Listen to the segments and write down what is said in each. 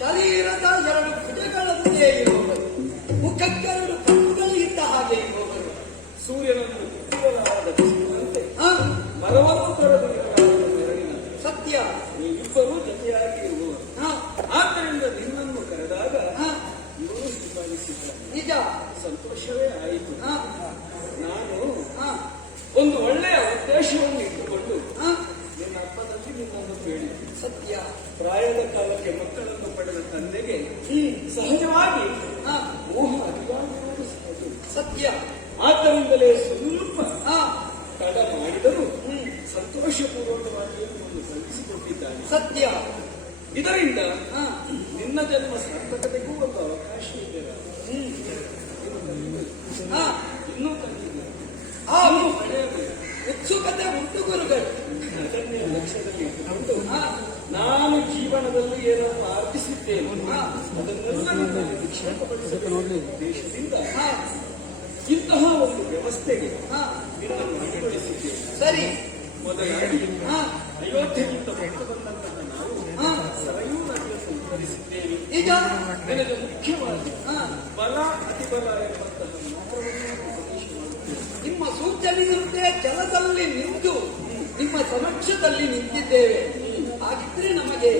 ಶರೀರದ ಎರಡು ಭುಜಗಳಂತೆ ಇರುವವರು, ಮುಖಕ್ಕೆರಡು ಕಣ್ಣುಗಳಿದ್ದ ಹಾಗೆ ಇರುವವರು, ಸೂರ್ಯನನ್ನು ಕುತೂಹಲವಾದ ಬಿಸಿಲಿನಂತೆ ಮರವನ್ನು ತೊರೆದು ನೆರಳಿನ ಸತ್ಯ ನೀವಿಬ್ಬರೂ ಜೊತೆಯಾಗಿ ಇರುವವರು. ಆದ್ದರಿಂದ ನಿನ್ನನ್ನು ಕರೆದಾಗ ಇವನು ಹಿಂಬಾಲಿಸಿದ್ದ ನಿಜ ಸಂತೋಷವೇ ಆಯಿತು. ನಾನು ಒಂದು ಒಳ್ಳೆಯ ಉದ್ದೇಶವನ್ನು ಇಟ್ಟುಕೊಂಡು ನಿನ್ನ ಹಬ್ಬದಲ್ಲಿ ನಿನ್ನನ್ನು ಕೇಳಿದೆ. ಸತ್ಯ ಪ್ರಾಯದ ಕಾಲಕ್ಕೆ ಮಕ್ಕಳನ್ನು ಪಡೆದ ತಂದೆಗೆ ಸಹಜವಾಗಿ ಮೋಹ ಅನಿವಾರ್ಯವಾದ ಸತ್ಯ. ಆದ್ದರಿಂದಲೇ ಸ್ವಲ್ಪ ತಡ ಮಾಡಿದರೂ ಸಂತೋಷಪೂರ್ವಕವಾಗಿ ಒಂದು ಕಲ್ಪಿಸಿಕೊಟ್ಟಿದ್ದಾನೆ. ಸತ್ಯ. ಇದರಿಂದ ನಿನ್ನ ಜನ್ಮ ಸಾರ್ಥಕತೆಗೂ ಒಂದು ಅವಕಾಶ ಇದೆ. ಇನ್ನೂ ತಂದಿದೆ ಉತ್ಸುಕತೆ ಉಂಟು ಗುರುಗಳು. ಅದನ್ನೇ ಲಕ್ಷ್ಯದಲ್ಲಿ ಇಟ್ಟುಕೊಂಡು ನಾನು ಜೀವನದಲ್ಲಿ ಏನನ್ನು ಅರ್ಪಿಸಿದ್ದೇನೆ ಅದನ್ನೆಲ್ಲ ನಿಕ್ಷೇಪಪಡಿಸಲು ಉದ್ದೇಶದಿಂದ ಇಂತಹ ಒಂದು ವ್ಯವಸ್ಥೆಗೆ ನಿನ್ನನ್ನು ಅನುಗೊಳಿಸಿದ್ದೇನೆ. ಸರಿ. ಮೊದಲಾಗಿ ಅಯೋಧ್ಯೆಗಿಂತ ಹೊರಟು ಬಂದಂತಹ ನಾವು ಸರಯೂ ನದಿಯ ಸಂಚರಿಸಿದ್ದೇವೆ. ಈಗ ನನಗೆ ಮುಖ್ಯವಾಗಿ ಬಲ ಅತಿಬಲ ಎಂಬಂತಹ ನಿಮ್ಮ ಸೂಚನೆಯಂತೆ ಜಲದಲ್ಲಿ ನಿಂತು ನಿಮ್ಮ ಸಮಕ್ಷದಲ್ಲಿ ನಿಂತಿದ್ದೇವೆ. ಹಾಗಿದ್ರೆ ನಮಗೆ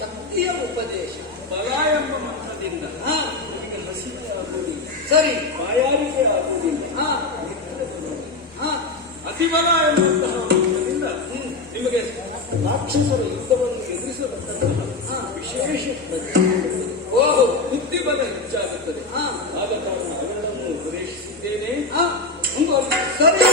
ಶಕ್ತಿಯ ಉಪದೇಶ. ಬಲ ಎಂಬ ಮಂತ್ರದಿಂದ ಈಗ ಹಸಿವೆ ಆಗುವುದಿಲ್ಲ, ಸರಿ, ಬಾಯಾರಿಕೆ ಆಗುವುದಿಲ್ಲ. ಅತಿಬಲ ಎಂಬಂತಹ ಮಂತ್ರದಿಂದ ನಿಮಗೆ ರಾಕ್ಷಸರ ಯುದ್ಧವನ್ನು ಎದುರಿಸತಕ್ಕಂತಹ ವಿಶೇಷ ಓಹೋ ಬುದ್ಧಿಬಲ ಹೆಚ್ಚಾಗುತ್ತದೆ. ಆದ ಕಾರಣ ಅವೆಲ್ಲವನ್ನು ಉಪದೇಶಿಸಿದ್ದೇನೆ. ಸರಿ.